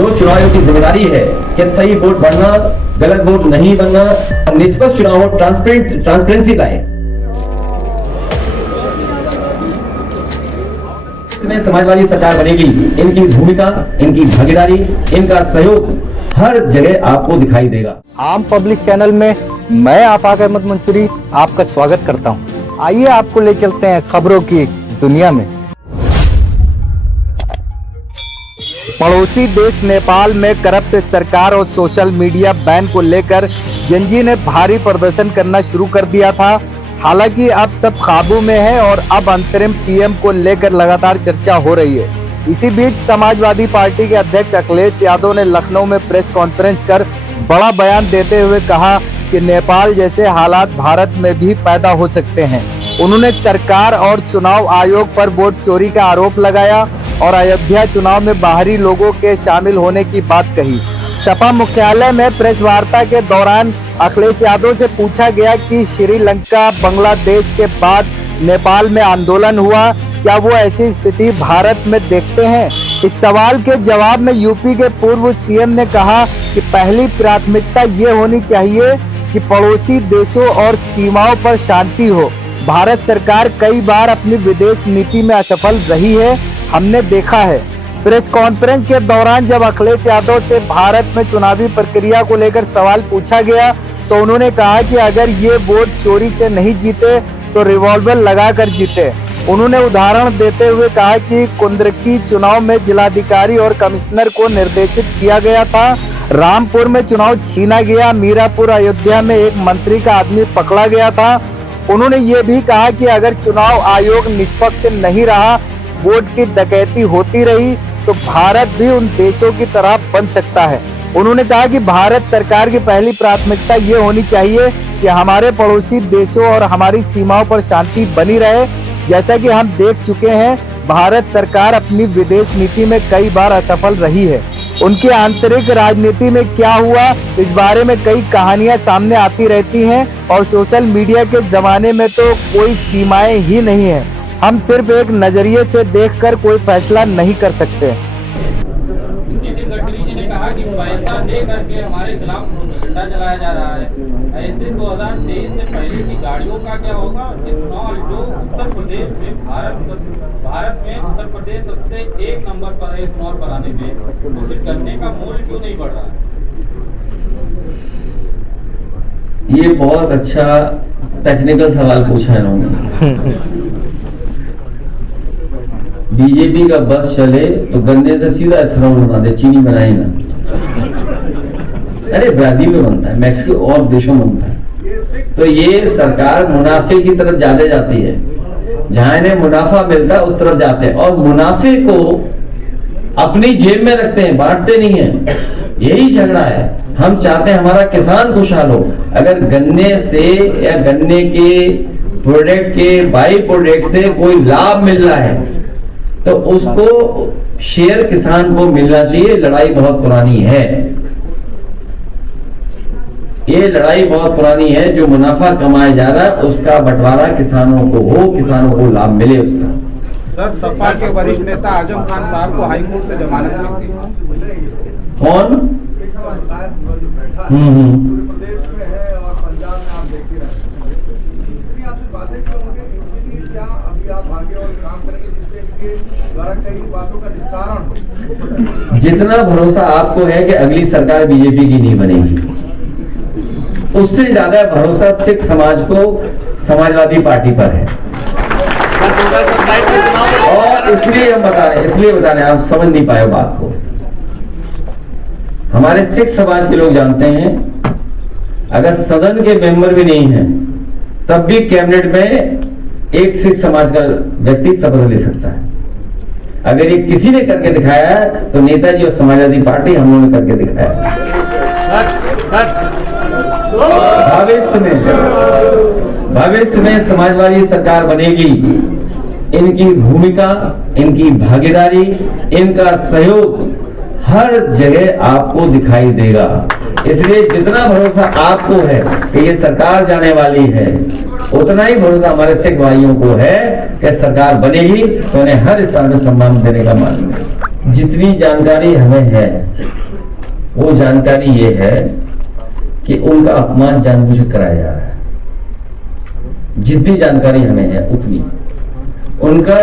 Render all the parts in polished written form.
जो चुनाव आयोग की जिम्मेदारी है कि सही वोट बनना, गलत वोट नहीं बनना, निष्पक्ष चुनाव हो, ट्रांसपेरेंसी लाए। इसमें समाजवादी सरकार बनेगी, इनकी भूमिका, इनकी भागीदारी, इनका सहयोग हर जगह आपको दिखाई देगा। आम पब्लिक चैनल में मैं आफाक अहमद मंसूरी आपका स्वागत करता हूं। आइए आपको ले चलते हैं खबरों की दुनिया में। पड़ोसी देश नेपाल में करप्ट सरकार और सोशल मीडिया बैन को लेकर जनजी ने भारी प्रदर्शन करना शुरू कर दिया था। हालांकि अब सब काबू में है और अब अंतरिम पीएम को लेकर लगातार चर्चा हो रही है। इसी बीच समाजवादी पार्टी के अध्यक्ष अखिलेश यादव ने लखनऊ में प्रेस कॉन्फ्रेंस कर बड़ा बयान देते हुए कहा कि नेपाल जैसे हालात भारत में भी पैदा हो सकते हैं। उन्होंने सरकार और चुनाव आयोग पर वोट चोरी का आरोप लगाया और अयोध्या चुनाव में बाहरी लोगों के शामिल होने की बात कही। सपा मुख्यालय में प्रेस वार्ता के दौरान अखिलेश यादव से पूछा गया कि श्रीलंका, बांग्लादेश के बाद नेपाल में आंदोलन हुआ, क्या वो ऐसी स्थिति भारत में देखते हैं? इस सवाल के जवाब में यूपी के पूर्व सीएम ने कहा कि पहली प्राथमिकता ये होनी चाहिए कि पड़ोसी देशों और सीमाओं पर शांति हो। भारत सरकार कई बार अपनी विदेश नीति में असफल रही है, हमने देखा है। प्रेस कॉन्फ्रेंस के दौरान जब अखिलेश यादव से भारत में चुनावी प्रक्रिया को लेकर सवाल पूछा गया तो उन्होंने कहा कि अगर ये वोट चोरी से नहीं जीते तो रिवॉल्वर लगाकर जीते। उन्होंने उदाहरण देते हुए कहा कि कुंद्रकी चुनाव में जिलाधिकारी और कमिश्नर को निर्देशित किया गया था, रामपुर में चुनाव छीना गया, मीरापुर अयोध्या में एक मंत्री का आदमी पकड़ा गया था। उन्होंने ये भी कहा कि अगर चुनाव आयोग निष्पक्ष नहीं रहा, वोट की डकैती होती रही तो भारत भी उन देशों की तरह बन सकता है। उन्होंने कहा कि भारत सरकार की पहली प्राथमिकता ये होनी चाहिए कि हमारे पड़ोसी देशों और हमारी सीमाओं पर शांति बनी रहे। जैसा कि हम देख चुके हैं, भारत सरकार अपनी विदेश नीति में कई बार असफल रही है। उनकी आंतरिक राजनीति में क्या हुआ, इस बारे में कई कहानियां सामने आती रहती हैं और सोशल मीडिया के जमाने में तो कोई सीमाएं ही नहीं है। हम सिर्फ एक नजरिए से देखकर कोई फैसला नहीं कर सकते। नितिन गडकरी जी ने कहा कि पैसा दे करके हमारे खिलाफ झंडा चलाया जा रहा है। ऐसे 2023 से पहले की गाड़ियों का क्या होगा? इथेनॉल जो उत्तर प्रदेश में भारत में उत्तर प्रदेश सबसे 1 नंबर पर है इथेनॉल बनाने में, तो फिर गन्ने का मूल्य क्यों नहीं बढ़ रहा है? ये बहुत अच्छा टेक्निकल सवाल पूछा है उन्होंने। बीजेपी का बस चले तो गन्ने से सीधा इथेनॉल बना दे, चीनी बनाए ना। अरे ब्राजील में बनता है, मैक्सिको और देशों में बनता है। तो ये सरकार मुनाफे की तरफ ज्यादा जाती है, जहां इन्हें मुनाफा मिलता है उस तरफ जाते हैं और मुनाफे को अपनी जेब में रखते हैं, बांटते नहीं है। यही झगड़ा है। हम चाहते हैं हमारा किसान खुशहाल हो। अगर गन्ने से या गन्ने के प्रोडक्ट के बाई प्रोडक्ट से कोई लाभ मिल रहा है तो उसको शेयर किसान को मिलना चाहिए। लड़ाई बहुत पुरानी है, ये लड़ाई बहुत पुरानी है। जो मुनाफा कमाया जा रहा है उसका बंटवारा किसानों को हो, किसानों को लाभ मिले उसका। सर, सपा के वरिष्ठ नेता आजम खान साहब को हाईकोर्ट से जमानत मिली। कौन? प्रदेश में है और पंजाब में आप देख ही रहे हैं। आपसे बातें क्यों होंगे? क्या अभी आप आगे और काम करेंगे जिससे इनके द्वारा कई बातों का निस्तारण हो? जितना भरोसा आपको है कि अगली सरकार बीजेपी की नहीं बनेगी, उससे ज्यादा भरोसा सिख समाज को समाजवादी पार्टी पर है। और इसलिए हम बता रहे हैं, आप समझ नहीं पाए बात को। हमारे सिख समाज के लोग जानते हैं, अगर सदन के मेंबर भी नहीं हैं तब भी कैबिनेट में एक सिख समाज का व्यक्ति शपथ ले सकता है। अगर ये किसी ने करके दिखाया है तो नेताजी और समाजवादी पार्टी हम लोगों ने करके दिखाया। भविष्य में समाजवादी सरकार बनेगी, इनकी भूमिका, इनकी भागीदारी, इनका सहयोग हर जगह आपको दिखाई देगा। इसलिए जितना भरोसा आपको है कि ये सरकार जाने वाली है, उतना ही भरोसा हमारे सिख भाइयों को है कि सरकार बनेगी तो उन्हें हर स्थान में सम्मान देने का मालूम है। जितनी जानकारी हमें है वो जानकारी ये है कि उनका अपमान जानबूझकर कराया जा रहा है। जितनी जानकारी हमें है उतनी उनका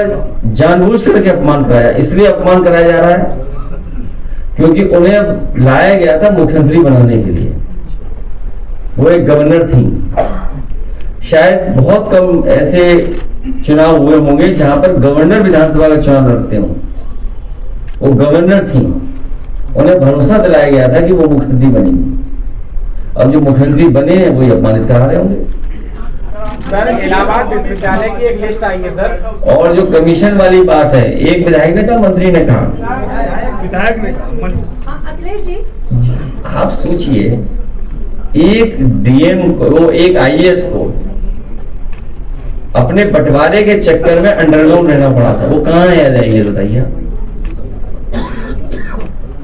जानबूझ करके अपमान कराया, इसलिए अपमान कराया जा रहा है क्योंकि उन्हें लाया गया था मुख्यमंत्री बनाने के लिए। वो एक गवर्नर थी। शायद बहुत कम ऐसे चुनाव हुए होंगे जहां पर गवर्नर विधानसभा का चुनाव लड़ते हों। वो गवर्नर थी, उन्हें भरोसा दिलाया गया था कि वो मुख्यमंत्री बनेंगे। अब जो मुख्यमंत्री बने हैं वो अपमानित करा रहे होंगे। सर, इलाहाबाद विश्वविद्यालय की एक लिस्ट आई है सर। और जो कमीशन वाली बात है, एक विधायक ने कहा, मंत्री ने कहा, विधायक ने अखिलेश जी, आप सोचिए एक डीएम को, एक आईएएस को अपने बंटवारे के चक्कर में अंडरग्राउंड रहना पड़ा था। वो कहाँ है ये बताइए,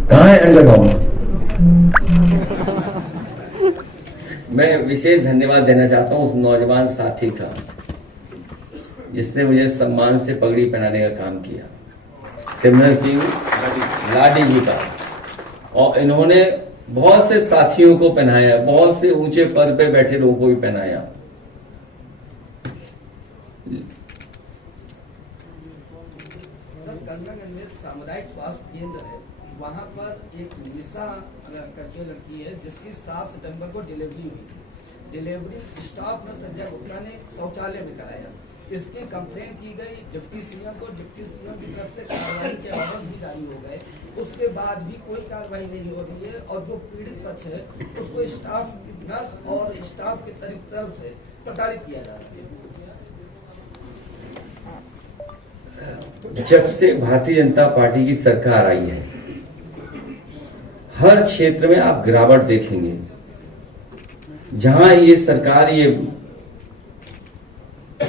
कहाँ है अंडरग्राउंड? मैं विशेष धन्यवाद देना चाहता हूं उस नौजवान साथी का जिसने मुझे सम्मान से पगड़ी पहनाने का काम किया, सिमरन सिंह लाडी जी का। और इन्होंने बहुत से साथियों को पहनाया, बहुत से ऊंचे पद पे बैठे लोगों को भी पहनाया। सामुदायिक स्वास्थ्य केंद्र है, वहाँ पर एक निशा करके लड़की है जिसकी 7 सितंबर को डिलीवरी हुई थी। डिलीवरी स्टाफ में संजय गुप्ता ने शौचालय में कराया। इसकी कंप्लेंट की गई डिप्टी सीएम को। डिप्टी सीएम की तरफ से कार्रवाई के आदेश भी जारी हो गए, उसके बाद भी कोई कार्रवाई नहीं हो रही है। और जो पीड़ित पक्ष है उसको स्टाफ, नर्स और स्टाफ की तरफ से प्रताड़ित किया जा रहा है। जब से भारतीय जनता पार्टी की सरकार आई है, हर क्षेत्र में आप गिरावट देखेंगे। जहां ये सरकार ये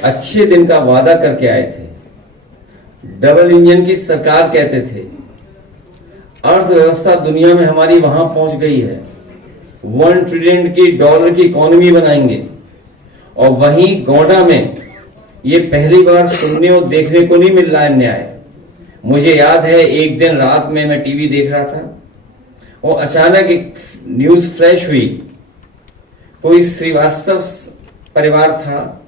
अच्छे दिन का वादा करके आए थे, डबल इंजन की सरकार कहते थे, अर्थव्यवस्था दुनिया में हमारी वहां पहुंच गई है, $1 ट्रिलियन की डॉलर की इकोनॉमी बनाएंगे। और वहीं गोंडा में ये पहली बार सुनने और देखने को नहीं मिल रहा है न्याय। मुझे याद है एक दिन रात में मैं टीवी देख रहा था और अचानक एक न्यूज फ्लैश हुई। कोई श्रीवास्तव परिवार था,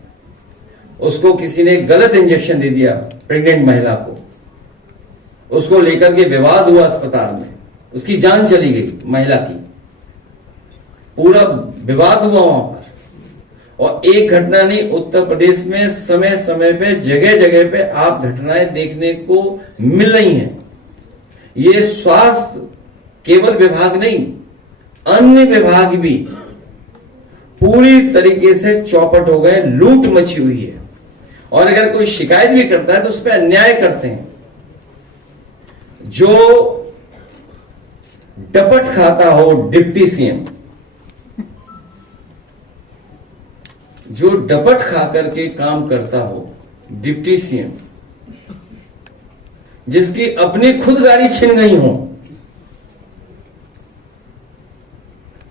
उसको किसी ने गलत इंजेक्शन दे दिया प्रेग्नेंट महिला को, उसको लेकर के विवाद हुआ अस्पताल में, उसकी जान चली गई महिला की, पूरा विवाद हुआ वहां पर। और एक घटना नहीं, उत्तर प्रदेश में समय समय पे जगह जगह पे आप घटनाएं देखने को मिल रही हैं। ये स्वास्थ्य केवल विभाग नहीं, अन्य विभाग भी पूरी तरीके से चौपट हो गए, लूट मची हुई है। और अगर कोई शिकायत भी करता है तो उस पर अन्याय करते हैं। जो डपट खाता हो डिप्टी सीएम, जो डपट खा करके काम करता हो डिप्टी सीएम, जिसकी अपनी खुद गाड़ी छिन गई हो,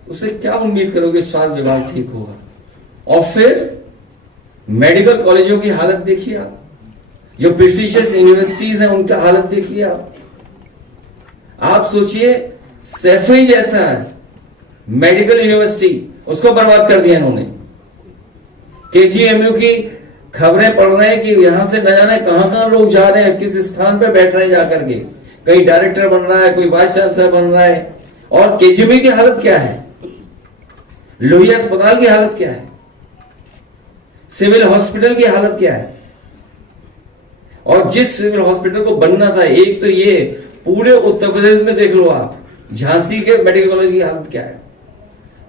उससे क्या उम्मीद करोगे स्वास्थ्य विभाग ठीक होगा? और फिर मेडिकल कॉलेजों की हालत देखिए आप, जो प्रेस्टिजियस यूनिवर्सिटीज हैं उनका हालत देखिए आप। आप सोचिए सैफई जैसा है मेडिकल यूनिवर्सिटी, उसको बर्बाद कर दिया इन्होंने। केजीएमयू की खबरें पढ़ रहे हैं कि यहां से न जाने कहां कहां लोग जा रहे हैं, किस स्थान पे बैठ रहे हैं जाकर के, कहीं डायरेक्टर बन रहा है, कोई वाइस चांसलर बन रहा है। और केजीएमयू की हालत क्या है, लोहिया अस्पताल की हालत क्या है, सिविल हॉस्पिटल की हालत क्या है। और जिस सिविल हॉस्पिटल को बनना था, एक तो ये पूरे उत्तर प्रदेश में देख लो आप, झांसी के मेडिकल कॉलेज की हालत क्या है,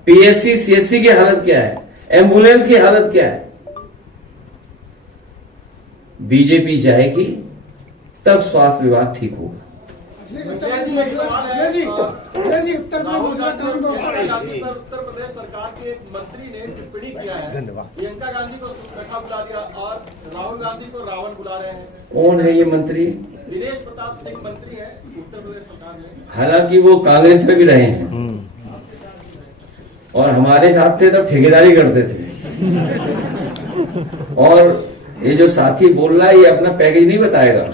पीएससी सीएससी की हालत क्या है, एम्बुलेंस की हालत क्या है। बीजेपी जाएगी तब स्वास्थ्य विभाग ठीक होगा। उत्तर प्रदेश सरकार के एक मंत्री ने टिप्पणी किया है, प्रियंका गांधी को सुरक्षा बुला दिया और राहुल गांधी को रावण बुला रहे हैं। कौन है ये मंत्री? दिनेश प्रताप सिंह मंत्री है उत्तर प्रदेश सरकार में। हालांकि वो कांग्रेस में भी रहे हैं और हमारे साथ थे तब ठेकेदारी करते थे। और ये जो साथी बोल रहा है ये अपना पैकेज नहीं बताएगा।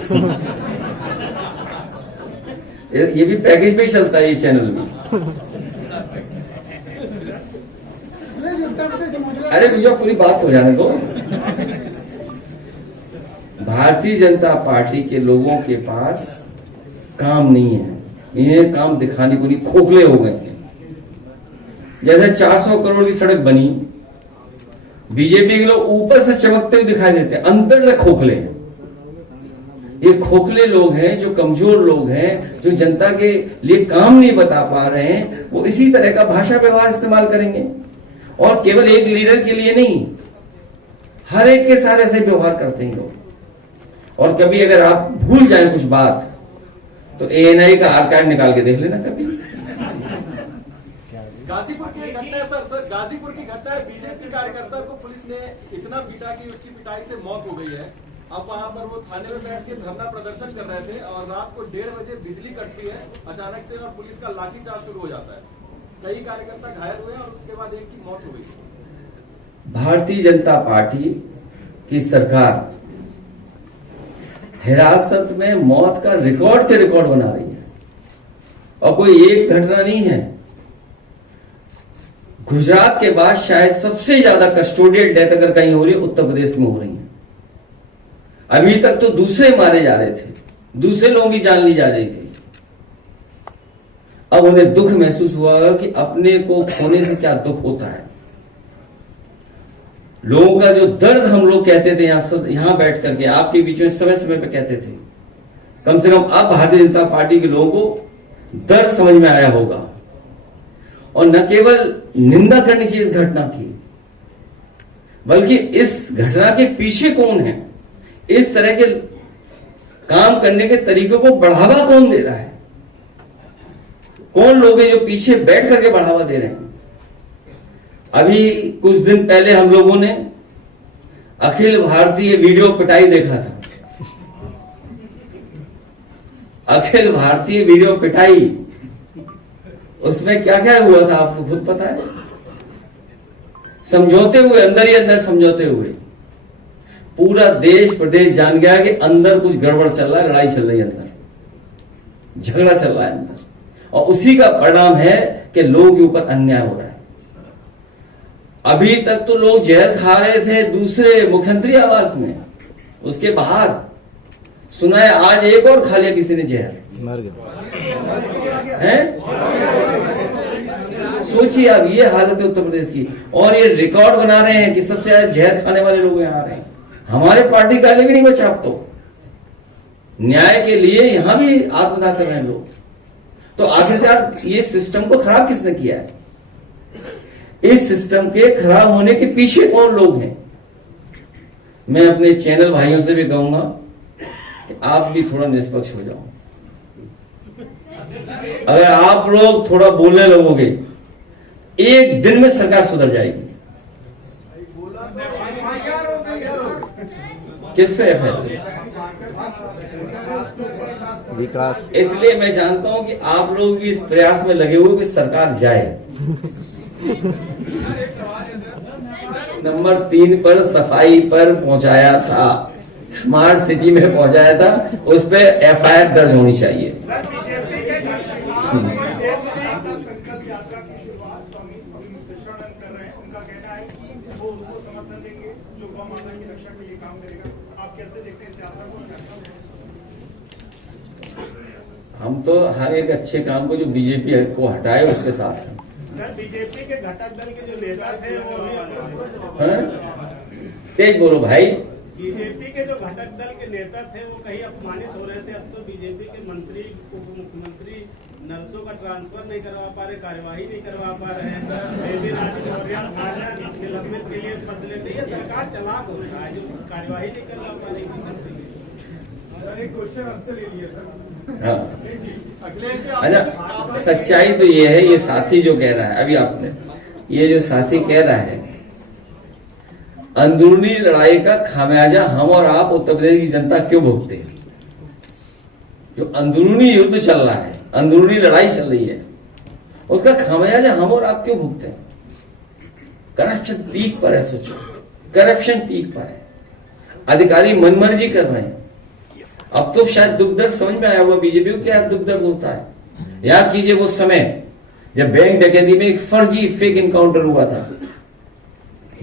ये भी पैकेज पे ही चलता है ये चैनल में। अरे भैया पूरी बात हो जाने दो। भारतीय जनता पार्टी के लोगों के पास काम नहीं है, इन्हें काम दिखाने को नहीं, खोखले हो गए हैं। जैसे 400 करोड़ की सड़क बनी, बीजेपी के लोग ऊपर से चमकते हुए दिखाई देते हैं, अंदर से खोखले हैं। ये खोखले लोग हैं, जो कमजोर लोग हैं, जो जनता के लिए काम नहीं बता पा रहे हैं, वो इसी तरह का भाषा व्यवहार इस्तेमाल करेंगे। और केवल एक लीडर के लिए नहीं, हर एक के साथ ऐसे व्यवहार करते हैं लोग। और कभी अगर आप भूल जाएं कुछ बात, तो ANI का आर्काइव निकाल के देख लेना कभी। गाजीपुर की एक घटना है सर, गाजीपुर की घटना है। बीजेपी कार्यकर्ता को पुलिस ने इतना पीटा कि उसकी पिटाई से मौत हो गई है। अब वहां पर वो थाने में बैठ के धरना प्रदर्शन कर रहे थे और रात को 1:30 बजे बिजली कटती है अचानक से और पुलिस का लाठीचार्ज शुरू हो जाता है। कई कार्यकर्ता घायल हुए और उसके बाद एक की मौत हो गई। भारतीय जनता पार्टी की सरकार हिरासत में मौत का रिकॉर्ड के रिकॉर्ड बना रही है, और कोई एक घटना नहीं है। गुजरात के बाद शायद सबसे ज्यादा कस्टोडियल डेथ अगर कहीं हो रही है, उत्तर प्रदेश में हो रही है। अभी तक तो दूसरे मारे जा रहे थे, दूसरे लोगों की जान ली जा रही थी। अब उन्हें दुख महसूस हुआ कि अपने को खोने से क्या दुख होता है। लोगों का जो दर्द हम लोग कहते थे यहां बैठ करके आपके बीच में समय समय पे कहते थे, कम से कम अब भारतीय जनता पार्टी के लोगों को दर्द समझ में आया होगा। और न केवल निंदा करनी चाहिए इस घटना की, बल्कि इस घटना के पीछे कौन है, इस तरह के काम करने के तरीकों को बढ़ावा कौन दे रहा है, कौन लोग हैं जो पीछे बैठ करके बढ़ावा दे रहे हैं। अभी कुछ दिन पहले हम लोगों ने अखिल भारतीय वीडियो पिटाई देखा था। अखिल भारतीय वीडियो पिटाई, उसमें क्या क्या हुआ था आपको खुद पता है। समझौते हुए, अंदर ही अंदर समझौते हुए पूरा देश प्रदेश जान गया कि अंदर कुछ गड़बड़ चल रहा है, लड़ाई चल रही है, अंदर झगड़ा चल रहा है अंदर। और उसी का परिणाम है कि लोगों के ऊपर अन्याय हो रहा है। अभी तक तो लोग जहर खा रहे थे दूसरे मुख्यमंत्री आवास में, उसके बाहर सुना है आज एक और खा लिया किसी ने जहर, मर गया है। सोचिए अब ये हालत है उत्तर प्रदेश की, और ये रिकॉर्ड बना रहे हैं कि सबसे ज्यादा जहर खाने वाले लोग यहाँ आ रहे हैं। हमारे पार्टी का भी नहीं बचा। अब तो न्याय के लिए यहां भी आत्मदाह कर रहे हैं लोग। तो आखिरकार ये सिस्टम को खराब किसने किया है? इस सिस्टम के खराब होने के पीछे कौन लोग हैं? मैं अपने चैनल भाइयों से भी कहूंगा कि आप भी थोड़ा निष्पक्ष हो जाओ। अगर आप लोग थोड़ा बोलने लगोगे, एक दिन में सरकार सुधर जाएगी। किस पे एफआईआर? विकास। इसलिए मैं जानता हूं कि आप लोग भी इस प्रयास में लगे हुए कि सरकार जाए। नंबर 3 पर सफाई पर पहुंचाया था, स्मार्ट सिटी में पहुंचाया था, उस पे एफआईआर दर्ज होनी चाहिए। हम तो हर एक अच्छे काम को जो बीजेपी को हटाए उसके साथ हैं। सर, बीजेपी के घटक दल के जो नेता थे वो तेज बोलो भाई। बीजेपी के जो घटक दल के नेता थे वो कहीं अपमानित हो रहे थे। अब तो बीजेपी के मंत्री, उप मुख्यमंत्री नर्सों का ट्रांसफर नहीं करवा पा रहे, कार्यवाही नहीं करवा पा रहे हैं। निलंबित के लिए पद लेते, ये सरकार चलाक हो रहा है जो कार्यवाही नहीं करवा पा रही। एक क्वेश्चन हमसे ले लिया सर। हाँ, अच्छा, सच्चाई तो ये है, ये साथी जो कह रहा है, अभी आपने ये जो साथी कह रहा है, अंदरूनी लड़ाई का खामियाजा हम और आप उत्तर प्रदेश की जनता क्यों भुगते हैं? जो अंदरूनी युद्ध चल रहा है, अंदरूनी लड़ाई चल रही है, उसका खामियाजा हम और आप क्यों भुगते हैं? करप्शन पीक पर है। सोचो, करप्शन पीक पर है, अधिकारी मनमर्जी कर रहे हैं। अब तो शायद दुख दर्द समझ में आया हुआ बीजेपी को क्या दुख दर्द होता है। याद कीजिए वो समय जब बैंक डकैती में एक फर्जी फेक इनकाउंटर हुआ था,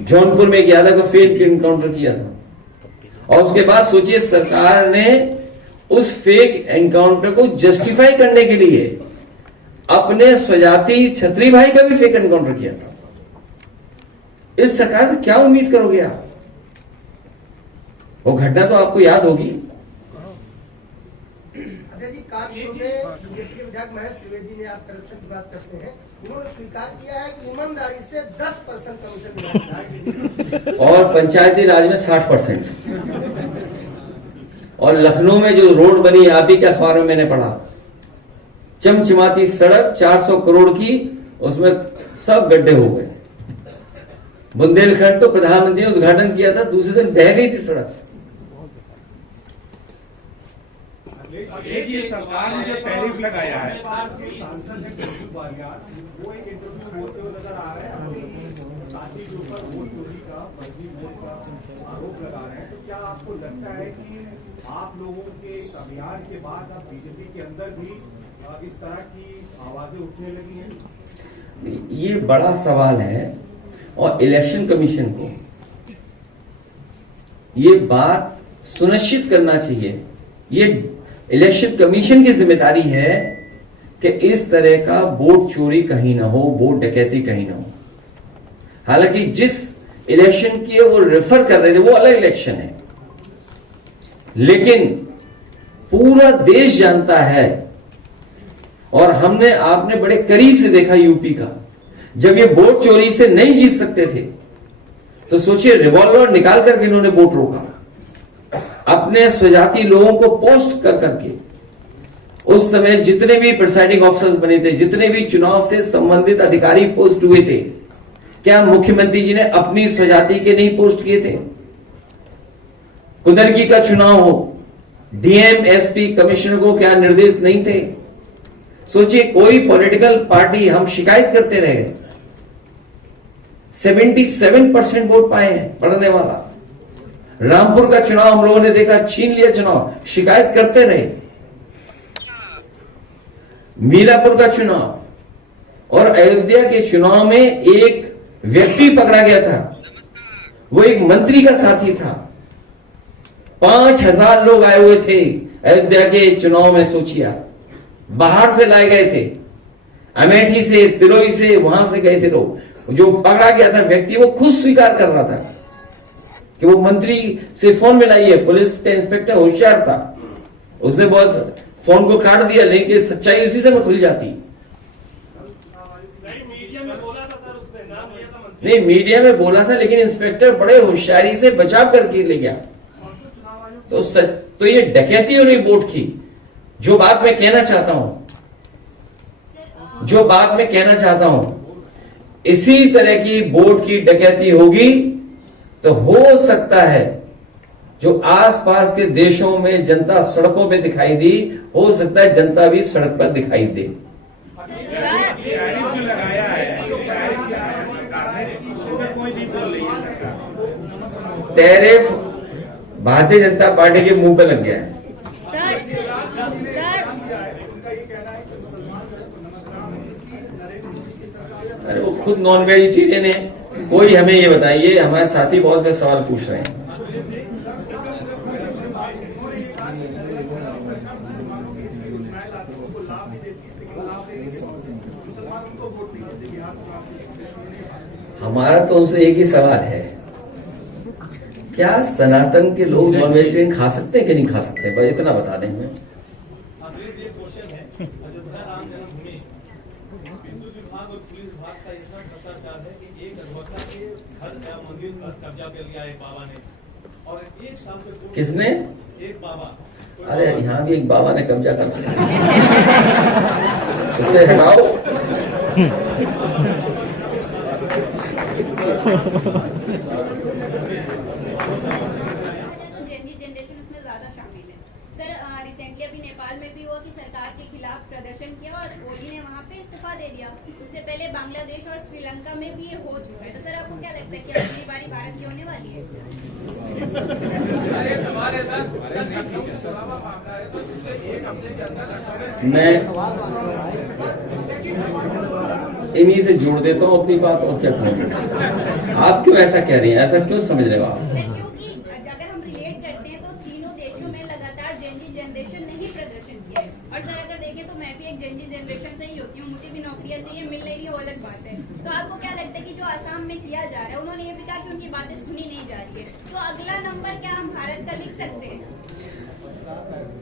जौनपुर में एक यादव को फेक इनकाउंटर किया था, और उसके बाद सोचिए सरकार ने उस फेक एनकाउंटर को जस्टिफाई करने के लिए अपने स्वजाति छत्री भाई का भी फेक एनकाउंटर किया था। इस सरकार से क्या उम्मीद करोगे आप? वो घटना तो आपको याद होगी। अजय जी, कानपुर में बीजेपी विधायक महेश त्रिवेदी ने, आप करप्शन की बात करते हैं, उन्होंने स्वीकार किया है कि ईमानदारी से 10% कमीशन मिला और पंचायती राज में 60%। और लखनऊ में जो रोड बनी, आप ही के अखबार में मैंने पढ़ा, चमचमाती सड़क 400 करोड़ की, उसमें सब गड्ढे हो गए। बुंदेलखंड तो प्रधानमंत्री ने उद्घाटन किया था, दूसरे दिन बह गई थी सड़क। ये सरकार ने जो टैरिफ लगाया है, सांसद है वो एक इंटरव्यू बोलते हुए नजर आ रहे हैं, अपनी साथी के ऊपर वोट चोरी का, फर्जी वोट का आरोप लगा रहे हैं। तो क्या आपको लगता है कि आप लोगों के इस अभियान के बाद अब बीजेपी के अंदर भी इस तरह की आवाजें उठने लगी हैं? ये बड़ा सवाल है और इलेक्शन कमीशन को ये बात सुनिश्चित करना चाहिए। ये इलेक्शन कमीशन की जिम्मेदारी है कि इस तरह का वोट चोरी कहीं ना हो, वोट डकैती कहीं ना हो। हालांकि जिस इलेक्शन की वो रेफर कर रहे थे वो अलग इलेक्शन है, लेकिन पूरा देश जानता है और आपने बड़े करीब से देखा यूपी का, जब ये वोट चोरी से नहीं जीत सकते थे तो सोचिए रिवॉल्वर निकाल करके इन्होंने वोट रोका, अपने स्वजाति लोगों को पोस्ट कर करके। उस समय जितने भी प्रिसाइडिंग ऑफिसर्स बने थे, जितने भी चुनाव से संबंधित अधिकारी पोस्ट हुए थे, क्या मुख्यमंत्री जी ने अपनी स्वजाति के नहीं पोस्ट किए थे? कुंदरकी का चुनाव हो, डीएम एसपी कमिश्नर को क्या निर्देश नहीं थे? सोचिए कोई पॉलिटिकल पार्टी, हम शिकायत करते रहे, 77% वोट पाए हैं पढ़ने वाला। रामपुर का चुनाव हम लोगों ने देखा, छीन लिया चुनाव, शिकायत करते रहे। मीरापुर का चुनाव और अयोध्या के चुनाव में एक व्यक्ति पकड़ा गया था, वो एक मंत्री का साथी था। 5000 लोग आए हुए थे अयोध्या के चुनाव में, सोचिए बाहर से लाए गए थे, अमेठी से, तिलोई से, वहां से गए थे लोग। जो पकड़ा गया था व्यक्ति वो खुद स्वीकार कर रहा था कि वो मंत्री से फोन मिलाई है। पुलिस का इंस्पेक्टर होशियार था, उसने बस फोन को काट दिया, लेकिन सच्चाई उसी से खुल जाती। नहीं, मीडिया में बोला था, लेकिन इंस्पेक्टर बड़े होशियारी से बचाव करके ले गया। तो ये डकैती हो रही वोट की। जो बात मैं कहना चाहता हूं, इसी तरह की वोट की डकैती होगी तो हो सकता है जो आसपास के देशों में जनता सड़कों पे दिखाई दी, हो सकता है जनता भी सड़क पर दिखाई दे। टैरिफ भारतीय जनता पार्टी के मुंह पे लग गया है। अरे वो खुद नॉन वेजिटेरियन है। कोई हमें ये बताइए, हमारे साथी बहुत से सवाल पूछ रहे हैं। हमारा तो उनसे एक ही सवाल है, क्या सनातन के लोग नॉन वेजिटेरियन खा सकते हैं कि नहीं खा सकते? बस इतना बता दें हमें। कब्जा कर लिया एक बाबा ने, और एक साल से किसने? एक बाबा। अरे यहाँ भी एक बाबा ने कब्जा कर लिया, उसे हटाओ। सर रिसेंटली अभी नेपाल में भी हुआ कि सरकार के खिलाफ प्रदर्शन किया और ओली ने वहाँ पे इस्तीफा दे दिया। उससे पहले बांग्लादेश और श्रीलंका में भी ये हो चुका है। तो सर आपको क्या लगता है कि अगली बारी भारत की होने वाली है? मैं इन्हीं से जोड़ देता हूँ अपनी बात, और क्या कहूँ। आप क्यों ऐसा कह रही हैं, ऐसा क्यों समझ रहे हो आप? क्योंकि अगर हम रिलेट करते हैं तो तीनों देशों में लगातार जेनजी जनरेशन ने ही प्रदर्शन किया है। और सर अगर देखें तो मैं भी एक जेनजी जनरेशन से ही होती हूँ, मुझे भी नौकरियां चाहिए, मिल रही है वो अलग बात है। तो आपको क्या लगता है कि जो आसाम में किया जा रहा है, उन्होंने ये भी कहा कि उनकी बातें सुनी नहीं जा रही है, तो अगला नंबर क्या हम भारत का लिख सकते हैं?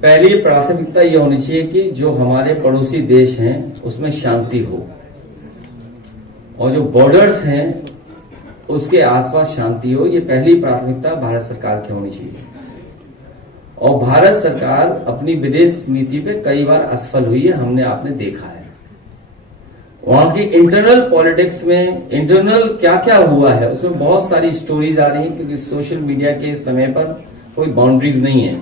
पहली प्राथमिकता ये होनी चाहिए कि जो हमारे पड़ोसी देश हैं उसमें शांति हो, और जो बॉर्डर्स हैं उसके आसपास शांति हो। ये पहली प्राथमिकता भारत सरकार की होनी चाहिए। और भारत सरकार अपनी विदेश नीति पे कई बार असफल हुई है, हमने आपने देखा है। वहां की इंटरनल पॉलिटिक्स में इंटरनल क्या क्या हुआ है उसमें बहुत सारी स्टोरीज आ रही हैं, क्योंकि सोशल मीडिया के समय पर कोई बाउंड्रीज नहीं है।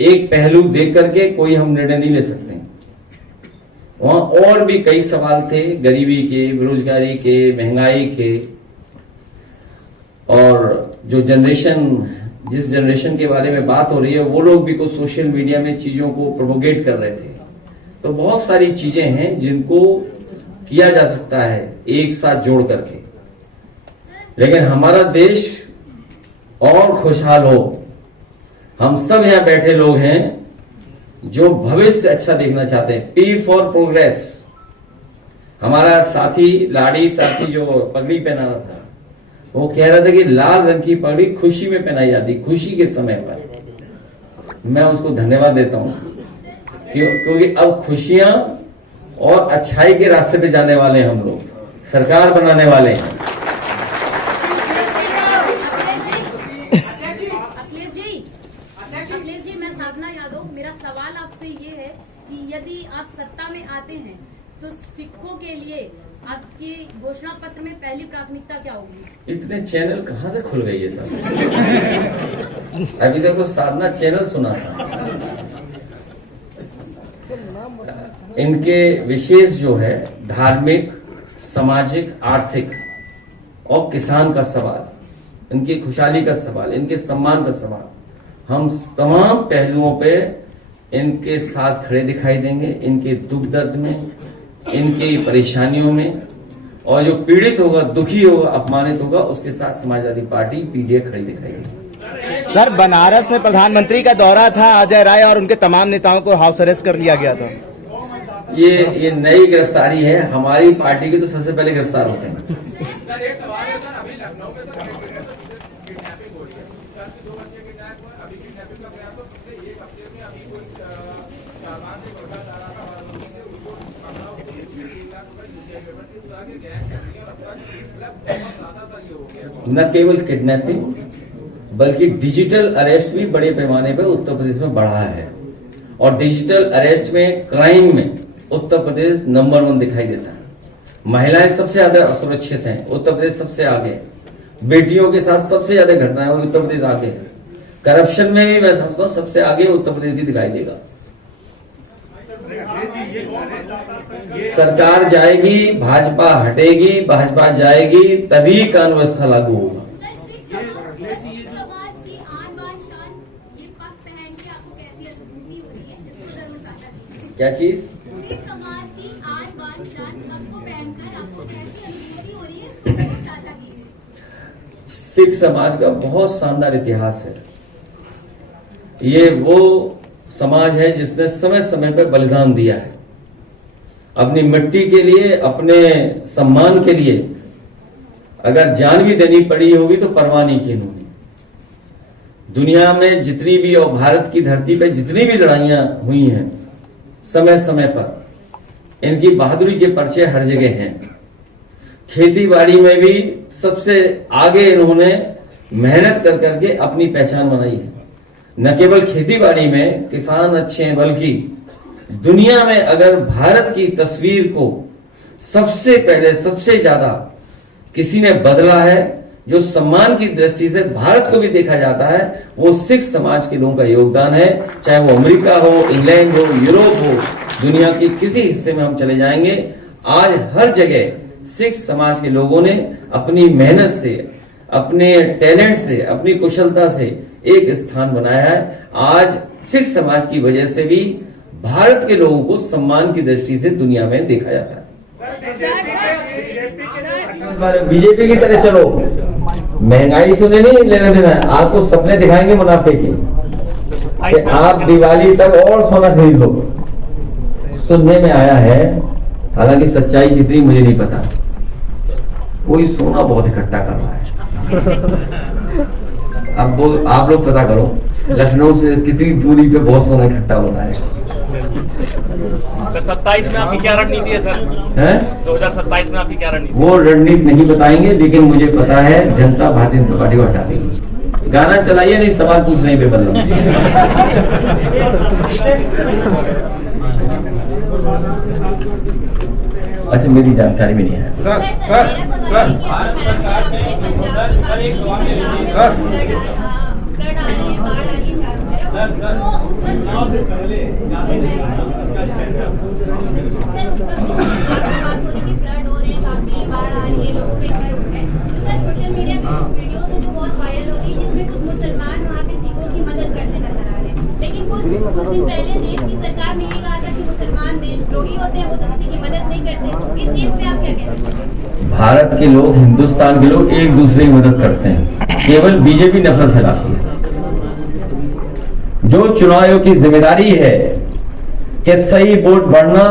एक पहलू देख करके कोई हम निर्णय नहीं ले सकते। वहां और भी कई सवाल थे, गरीबी के, बेरोजगारी के, महंगाई के, और जो जिस जनरेशन के बारे में बात हो रही है वो लोग भी कुछ सोशल मीडिया में चीजों को प्रोपोगेट कर रहे थे। तो बहुत सारी चीजें हैं जिनको किया जा सकता है एक साथ जोड़ करके, लेकिन हमारा देश और खुशहाल हो। हम सब यहाँ बैठे लोग हैं जो भविष्य अच्छा देखना चाहते हैं, पी फॉर प्रोग्रेस। हमारा साथी लाड़ी साथी जो पगड़ी पहना रहा था वो कह रहा था कि लाल रंग की पगड़ी खुशी में पहनाई जाती, खुशी के समय पर। मैं उसको धन्यवाद देता हूं क्योंकि अब खुशियां और अच्छाई के रास्ते पे जाने वाले हैं हम लोग, सरकार बनाने वाले हैं। अखिलेश जी, मैं साधना यादव, मेरा सवाल आपसे ये है कि यदि आप सत्ता में आते हैं तो सिखों के लिए आपके घोषणा पत्र में पहली प्राथमिकता क्या होगी? इतने चैनल कहाँ से खुल गई है सब? अभी तक तो साधना चैनल सुना था। इनके विशेष जो है धार्मिक, सामाजिक, आर्थिक और किसान का सवाल, इनकी खुशहाली का सवाल, इनके सम्मान का सवाल, हम तमाम पहलुओं पे इनके साथ खड़े दिखाई देंगे। इनके दुख दर्द में, इनकी परेशानियों में, और जो पीड़ित होगा, दुखी होगा, अपमानित होगा, उसके साथ समाजवादी पार्टी पीडीए खड़ी दिखाई देगी। सर, बनारस में प्रधानमंत्री का दौरा था, अजय राय और उनके तमाम नेताओं को हाउस अरेस्ट कर लिया गया था। ये नई गिरफ्तारी है। हमारी पार्टी के तो सबसे पहले गिरफ्तार होते हैं। सर एक सवाल है सर, अभी लखनऊ में सर किडनैपिंग हो रही है, सर के 2 बच्चे किडनैप हुए, अभी किडनैपिंग का प्रयास हो, पिछले 1 हफ्ते में अभी कोई चारबाग से लौटा जा रहा था उसको पकड़ा, उसको 3 लाख रुपए दिया गया। इस तरह के गैंग कर रही है और अब तक बहुत ज्यादा सर ये हो गया। न केवल किडनैपिंग बल्कि डिजिटल अरेस्ट भी बड़े पैमाने पर उत्तर प्रदेश में बढ़ा है, और डिजिटल अरेस्ट में, क्राइम में उत्तर प्रदेश नंबर 1 दिखाई देता है। महिलाएं सबसे ज्यादा असुरक्षित हैं, उत्तर प्रदेश सबसे आगे है। बेटियों के साथ सबसे ज्यादा घटनाएं हुई, उत्तर प्रदेश आगे है। करप्शन में भी मैं समझता हूँ सबसे आगे उत्तर प्रदेश ही दिखाई देगा। सरकार जाएगी, भाजपा हटेगी, भाजपा जाएगी, तभी कानून व्यवस्था लागू होगा। क्या चीज? सिख समाज की आन बान शान आपको पहनकर आपको कैसी अनुभूति हो रही है, इसको जरूर साझा कीजिए। सिख समाज का बहुत शानदार इतिहास है। ये वो समाज है जिसने समय समय पर बलिदान दिया है, अपनी मिट्टी के लिए, अपने सम्मान के लिए। अगर जान भी देनी पड़ी होगी तो परवाह नहीं की इन्होंने। दुनिया में जितनी भी, और भारत की धरती पे जितनी भी लड़ाइयां हुई हैं, समय समय पर इनकी बहादुरी के पर्चे हर जगह हैं। खेती बाड़ी में भी सबसे आगे इन्होंने मेहनत कर करके अपनी पहचान बनाई है। न केवल खेती बाड़ी में किसान अच्छे हैं, बल्कि दुनिया में अगर भारत की तस्वीर को सबसे पहले, सबसे ज्यादा किसी ने बदला है जो सम्मान की दृष्टि से भारत को भी देखा जाता है, वो सिख समाज के लोगों का योगदान है। चाहे वो अमेरिका हो, इंग्लैंड हो, यूरोप हो, दुनिया के किसी हिस्से में हम चले जाएंगे, आज हर जगह सिख समाज के लोगों ने अपनी मेहनत से, अपने टैलेंट से, अपनी कुशलता से एक स्थान बनाया है। आज सिख समाज की वजह से भी भारत के लोगों को सम्मान की दृष्टि से दुनिया में देखा जाता है। बीजेपी की तरह चलो, महंगाई से नहीं लेना देना है, आपको सपने दिखाएंगे मुनाफे के कि आप दिवाली तक और सोना खरीद लो। सुनने में आया है, हालांकि सच्चाई कितनी मुझे नहीं पता, कोई सोना बहुत इकट्ठा कर रहा है। अब वो आप लोग पता करो लखनऊ से कितनी दूरी पे बहुत सोना इकट्ठा हो रहा है। सर 27 में आपकी क्या रणनीति है सर? 2027 में आपकी क्या रणनीति? वो रणनीति नहीं बताएंगे, लेकिन मुझे पता है जनता भारतीय जनता पार्टी को हटा देगी। गाना चलाइए, नहीं सवाल पूछ नहीं पे बदलो। अच्छा, मेरी जानकारी में नहीं है कुछ दिन पहले देश की सरकार ने ये कहा था कि मुसलमान देशद्रोही होते हैं, वो तो किसी की मदद नहीं करते। इस चीज पे आप क्या कहते हैं? भारत के लोग, हिंदुस्तान के लोग एक दूसरे की मदद करते हैं, केवल बीजेपी नफरत फैलाती है। जो चुनाव आयोग की जिम्मेदारी है कि सही वोट बढ़ना,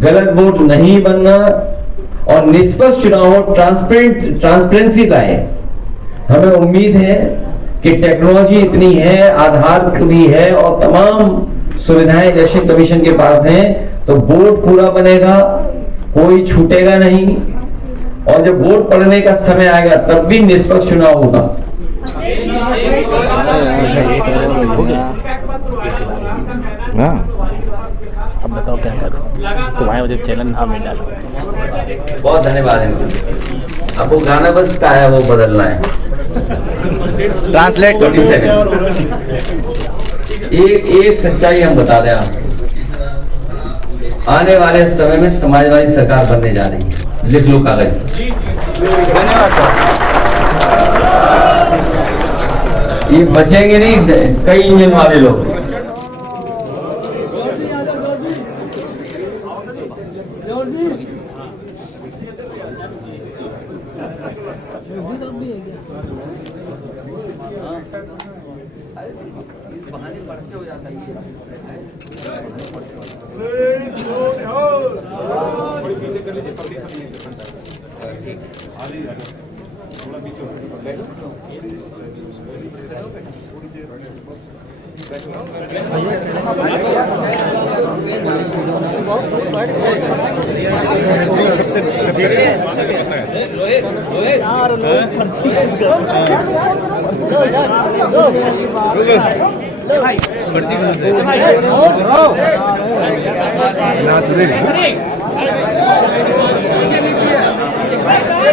गलत वोट नहीं बनना और निष्पक्ष चुनाव हो, ट्रांसपेरेंसी लाए। हमें उम्मीद है कि टेक्नोलॉजी इतनी है, आधार भी है और तमाम सुविधाएं इलेक्शन कमीशन के पास हैं, तो वोट पूरा बनेगा, कोई छूटेगा नहीं। और जब वोट पड़ने का समय आएगा तब भी निष्पक्ष चुनाव होगा। अब बताओ क्या करूं, तुम्हारे मुझे चैनल नाम नहीं डाला। बहुत धन्यवाद है। अब वो गाना बजता है, वो बदलना है। ट्रांसलेट 27। एक सच्चाई हम बता दें आपको, आने वाले समय में समाजवादी सरकार बनने जा रही है। लिख लो कागज। ये बचेंगे नहीं कई इंजन वाले लोग।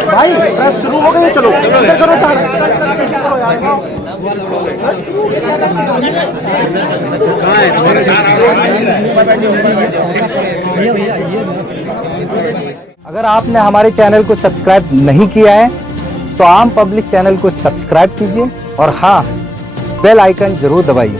भाई शुरू हो गई, चलो अगर आपने हमारे चैनल को सब्सक्राइब नहीं किया है तो आम पब्लिक चैनल को सब्सक्राइब कीजिए और हाँ, बेल आइकन जरूर दबाइए।